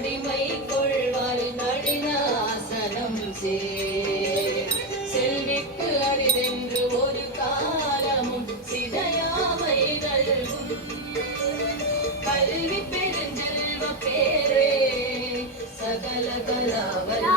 அடிமை கொள்வாள் நளினாசனம் செல்விக்கு அரிதென்று ஒரு காலமும் சிதையாமை நல்கும் கல்வி பெருஞ்செல்வ பேரே சகல கலாவல்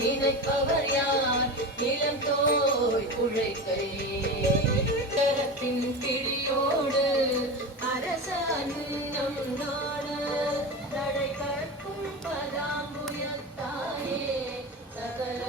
நினைப்பவர் யார் இளம் தோய் குழைக்கை கரத்தின் பிடியோடு அரச அன்னம் நாட தடை கற்கும் பதாம்புயத்தாயே சகல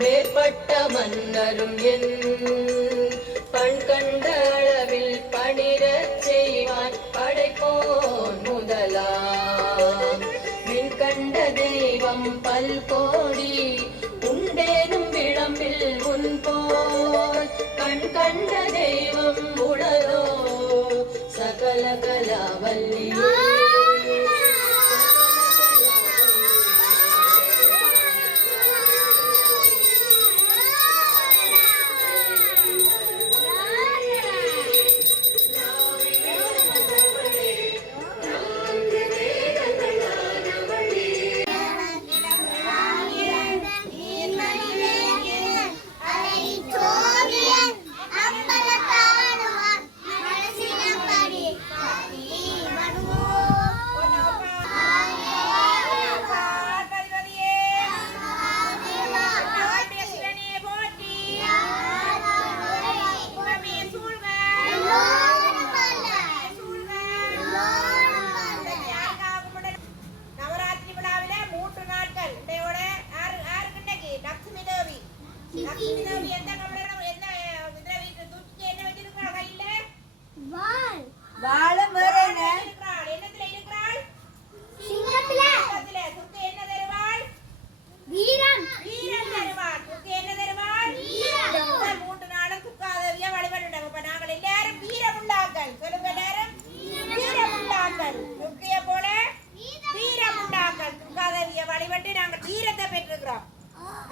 மேற்பட்ட மன்னரும் என் பண் கண்ட அளவில் பணிரச் செய்வான் படைப்போன் முதலாம் மின் கண்ட தெய்வம் பல்கோடி உண்டேனும் விளம்பில் உன் போல் கண் கண்ட தெய்வம் உளரோ சகல கலாவல்லியோ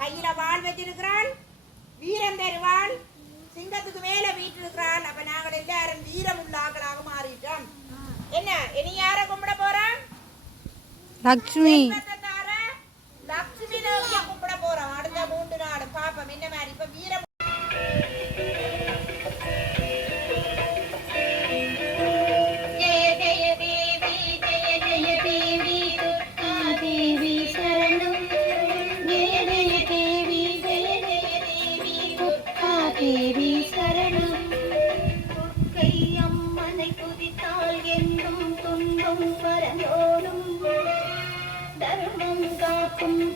கையில வாள் வச்சிருக்கிறாள் வீரம் தருவாள் சிங்கத்துக்கு மேல வீட்டிருக்கிறாள் அப்ப நாங்கள் எல்லாரும் வீரம் உள்ள ஆக்களாக மாறிட்டோம் என்ன இனி யார கும்பிட போறோம் லட்சுமி லட்சுமி தேவியை கும்பிட போறோம் அடுத்த 3 நாள் பாப்போம் என்ன மாதிரி இப்ப வீரம்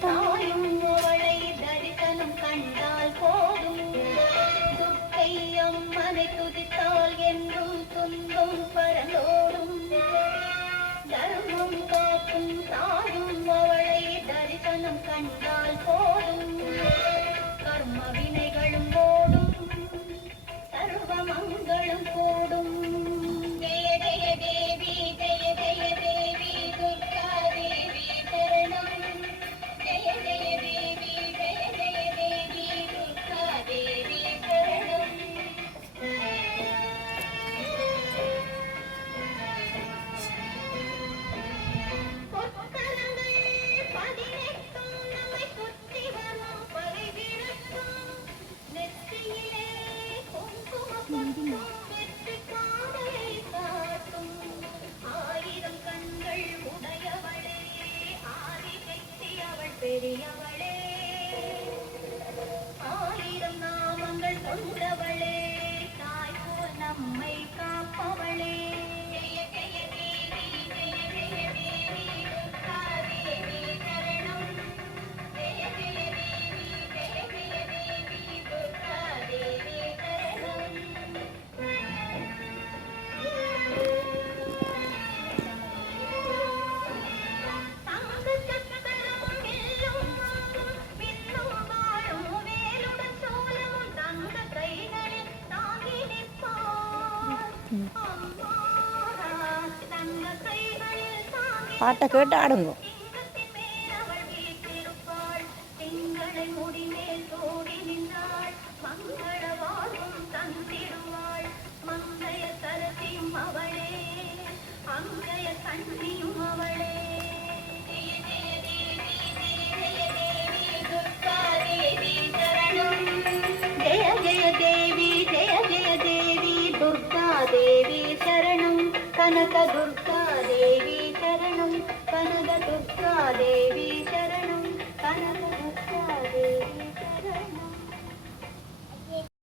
தாயும் அவளை தரிசனம் கண்டால் போதும் துர்க்கை அம்மனை துதித்தால் என்றும் துன்பம் பரலோடும் தர்மம் காக்கும் தாயும் அவளை தரிசனம் கண்டால் போதும் கர்ம வினைகளும் ஓடும் சர்வ மங்களும் கூடும் ஜெய ஜெய தேவி ஜெய ஜெய தேவி துர்கா தேவி சரணம் பாட்டை கேட்டு ஆடுங்க. கனக துர்கா தேவி சரணம், கனக துர்கா தேவி சரணம்.